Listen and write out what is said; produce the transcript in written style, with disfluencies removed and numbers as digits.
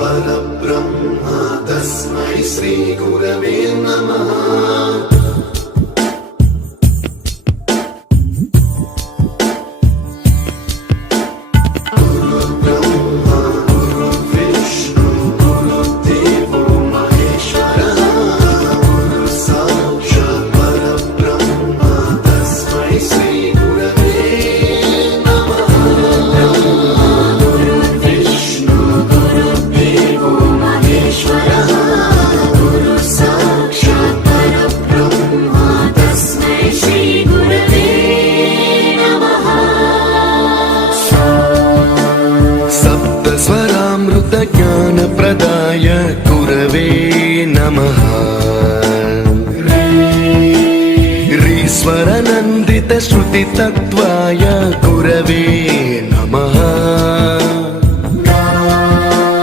परब्रह्म तस्मै श्रीगुरवे नमः। ज्ञानप्रदाय गुरवे नमः। रीश्वरनन्दित श्रुतितत्त्वाय गुरवे